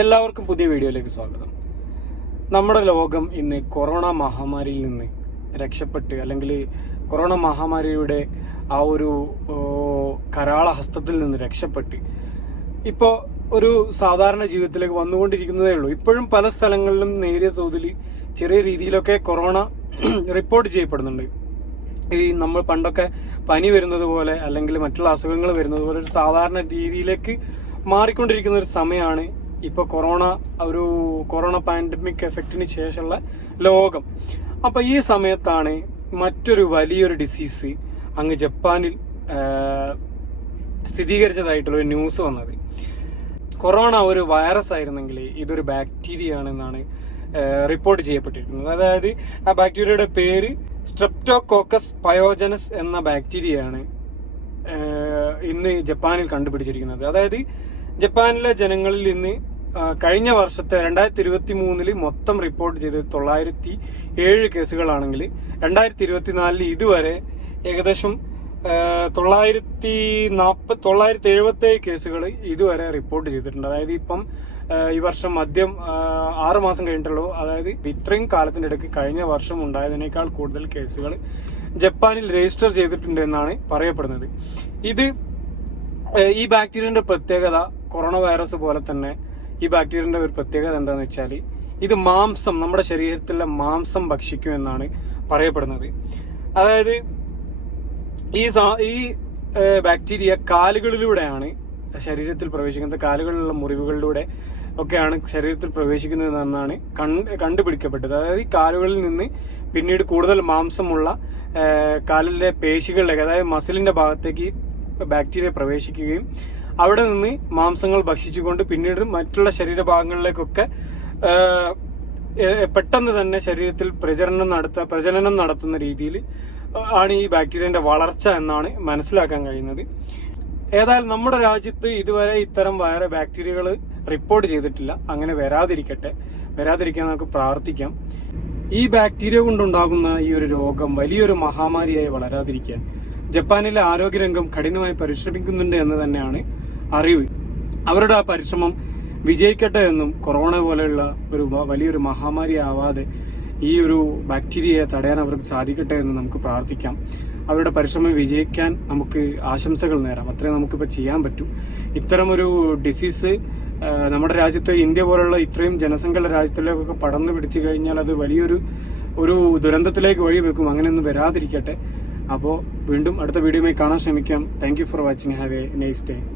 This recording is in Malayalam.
എല്ലാവർക്കും പുതിയ വീഡിയോയിലേക്ക് സ്വാഗതം. നമ്മുടെ ലോകം ഇന്ന് കൊറോണ മഹാമാരിയിൽ നിന്ന് രക്ഷപ്പെട്ട് അല്ലെങ്കിൽ കൊറോണ മഹാമാരിയുടെ ആ ഒരു കരാള ഹസ്തത്തിൽ നിന്ന് രക്ഷപ്പെട്ട് ഇപ്പോൾ ഒരു സാധാരണ ജീവിതത്തിലേക്ക് വന്നുകൊണ്ടിരിക്കുന്നതേ ഉള്ളൂ. ഇപ്പോഴും പല സ്ഥലങ്ങളിലും നേരിയ തോതിൽ ചെറിയ രീതിയിലൊക്കെ കൊറോണ റിപ്പോർട്ട് ചെയ്യപ്പെടുന്നുണ്ട്. ഈ നമ്മൾ പണ്ടൊക്കെ പനി വരുന്നത് പോലെ അല്ലെങ്കിൽ മറ്റുള്ള അസുഖങ്ങൾ വരുന്നത് പോലെ ഒരു സാധാരണ രീതിയിലേക്ക് മാറിക്കൊണ്ടിരിക്കുന്ന ഒരു സമയമാണ് ഇപ്പൊ കൊറോണ ഒരു കൊറോണ പാൻഡമിക് എഫക്റ്റിന് ശേഷമുള്ള ലോകം. അപ്പൊ ഈ സമയത്താണ് മറ്റൊരു വലിയൊരു ഡിസീസ് അങ്ങ് ജപ്പാനിൽ സ്ഥിരീകരിച്ചതായിട്ടുള്ള ഒരു ന്യൂസ് വന്നത്. കൊറോണ ഒരു വൈറസ് ആയിരുന്നെങ്കിൽ ഇതൊരു ബാക്ടീരിയ ആണെന്നാണ് റിപ്പോർട്ട് ചെയ്യപ്പെട്ടിരിക്കുന്നത് അതായത് ആ ബാക്ടീരിയയുടെ പേര് സ്ട്രെപ്റ്റോകോക്കസ് പയോജനസ് എന്ന ബാക്ടീരിയയാണ് ഇന്ന് ജപ്പാനിൽ കണ്ടുപിടിച്ചിരിക്കുന്നത്. അതായത് ജപ്പാനിലെ ജനങ്ങളിൽ ഇന്ന് കഴിഞ്ഞ വർഷത്തെ രണ്ടായിരത്തി ഇരുപത്തി മൂന്നിൽ മൊത്തം റിപ്പോർട്ട് ചെയ്തത് തൊള്ളായിരത്തി ഏഴ് കേസുകളാണെങ്കിൽ രണ്ടായിരത്തി ഇരുപത്തിനാലിൽ ഇതുവരെ ഏകദേശം തൊള്ളായിരത്തി നാൽപ്പത് തൊള്ളായിരത്തി എഴുപത്തി ഏഴ് കേസുകൾ ഇതുവരെ റിപ്പോർട്ട് ചെയ്തിട്ടുണ്ട്. അതായത് ഇപ്പം ഈ വർഷം മദ്യം ആറ് മാസം കഴിഞ്ഞിട്ടുള്ളൂ. അതായത് ഇത്രയും കാലത്തിന്റെ ഇടയ്ക്ക് കഴിഞ്ഞ വർഷം ഉണ്ടായതിനേക്കാൾ കൂടുതൽ കേസുകൾ ജപ്പാനിൽ രജിസ്റ്റർ ചെയ്തിട്ടുണ്ട് എന്നാണ് പറയപ്പെടുന്നത്. ഇത് ഈ ബാക്ടീരിയന്റെ പ്രത്യേകത കൊറോണ വൈറസ് പോലെ തന്നെ ഈ ബാക്ടീരിയന്റെ ഒരു പ്രത്യേകത എന്താണെന്ന് വെച്ചാൽ ഇത് മാംസം നമ്മുടെ ശരീരത്തിലെ മാംസം ഭക്ഷിക്കും എന്നാണ് പറയപ്പെടുന്നത്. അതായത് ഈ ഈ ബാക്ടീരിയ കാലുകളിലൂടെയാണ് ശരീരത്തിൽ പ്രവേശിക്കുന്നത്. കാലുകളിലുള്ള മുറിവുകളിലൂടെ ഒക്കെയാണ് ശരീരത്തിൽ പ്രവേശിക്കുന്നത് എന്നാണ് കണ്ട് കണ്ടുപിടിക്കപ്പെട്ടത്. അതായത് ഈ കാലുകളിൽ നിന്ന് പിന്നീട് കൂടുതൽ മാംസമുള്ള കാലിലെ പേശികളിലേക്ക് അതായത് മസിലിന്റെ ഭാഗത്തേക്ക് ബാക്ടീരിയ പ്രവേശിക്കുകയും അവിടെ നിന്ന് മാംസങ്ങൾ ഭക്ഷിച്ചുകൊണ്ട് പിന്നീട് മറ്റുള്ള ശരീരഭാഗങ്ങളിലേക്കൊക്കെ പെട്ടെന്ന് തന്നെ ശരീരത്തിൽ പ്രചരണം നടത്ത പ്രജനനം നടത്തുന്ന രീതിയിൽ ആണ് ഈ ബാക്ടീരിയന്റെ വളർച്ച എന്നാണ് മനസ്സിലാക്കാൻ കഴിയുന്നത്. ഏതായാലും നമ്മുടെ രാജ്യത്ത് ഇതുവരെ ഇത്തരം വേറെ ബാക്ടീരിയകൾ റിപ്പോർട്ട് ചെയ്തിട്ടില്ല. അങ്ങനെ വരാതിരിക്കട്ടെ. വരാതിരിക്കാൻ നമുക്ക് പ്രാർത്ഥിക്കാം. ഈ ബാക്ടീരിയ കൊണ്ടുണ്ടാകുന്ന ഈ ഒരു രോഗം വലിയൊരു മഹാമാരിയായി വളരാതിരിക്കാൻ ജപ്പാനിലെ ആരോഗ്യരംഗം കഠിനമായി പരിശ്രമിക്കുന്നുണ്ട് എന്ന് തന്നെയാണ് അറിവ്. അവരുടെ ആ പരിശ്രമം വിജയിക്കട്ടെ എന്നും കൊറോണ പോലെയുള്ള ഒരു വലിയൊരു മഹാമാരി ആവാതെ ഈ ഒരു ബാക്ടീരിയയെ തടയാൻ അവർക്ക് സാധിക്കട്ടെ എന്ന് നമുക്ക് പ്രാർത്ഥിക്കാം. അവരുടെ പരിശ്രമം വിജയിക്കാൻ നമുക്ക് ആശംസകൾ നേരാം. അത്രേ നമുക്കിപ്പോൾ ചെയ്യാൻ പറ്റൂ. ഇത്തരമൊരു ഡിസീസ് നമ്മുടെ രാജ്യത്ത് ഇന്ത്യ പോലുള്ള ഇത്രയും ജനസംഖ്യയുള്ള രാജ്യത്തിലേക്കൊക്കെ പടർന്നു പിടിച്ചു കഴിഞ്ഞാൽ അത് വലിയൊരു ഒരു ദുരന്തത്തിലേക്ക് വഴിവെക്കും അങ്ങനെയൊന്നും വരാതിരിക്കട്ടെ. അപ്പോൾ വീണ്ടും അടുത്ത വീഡിയോയുമായി കാണാൻ ശ്രമിക്കാം. Thank for watching have a nice day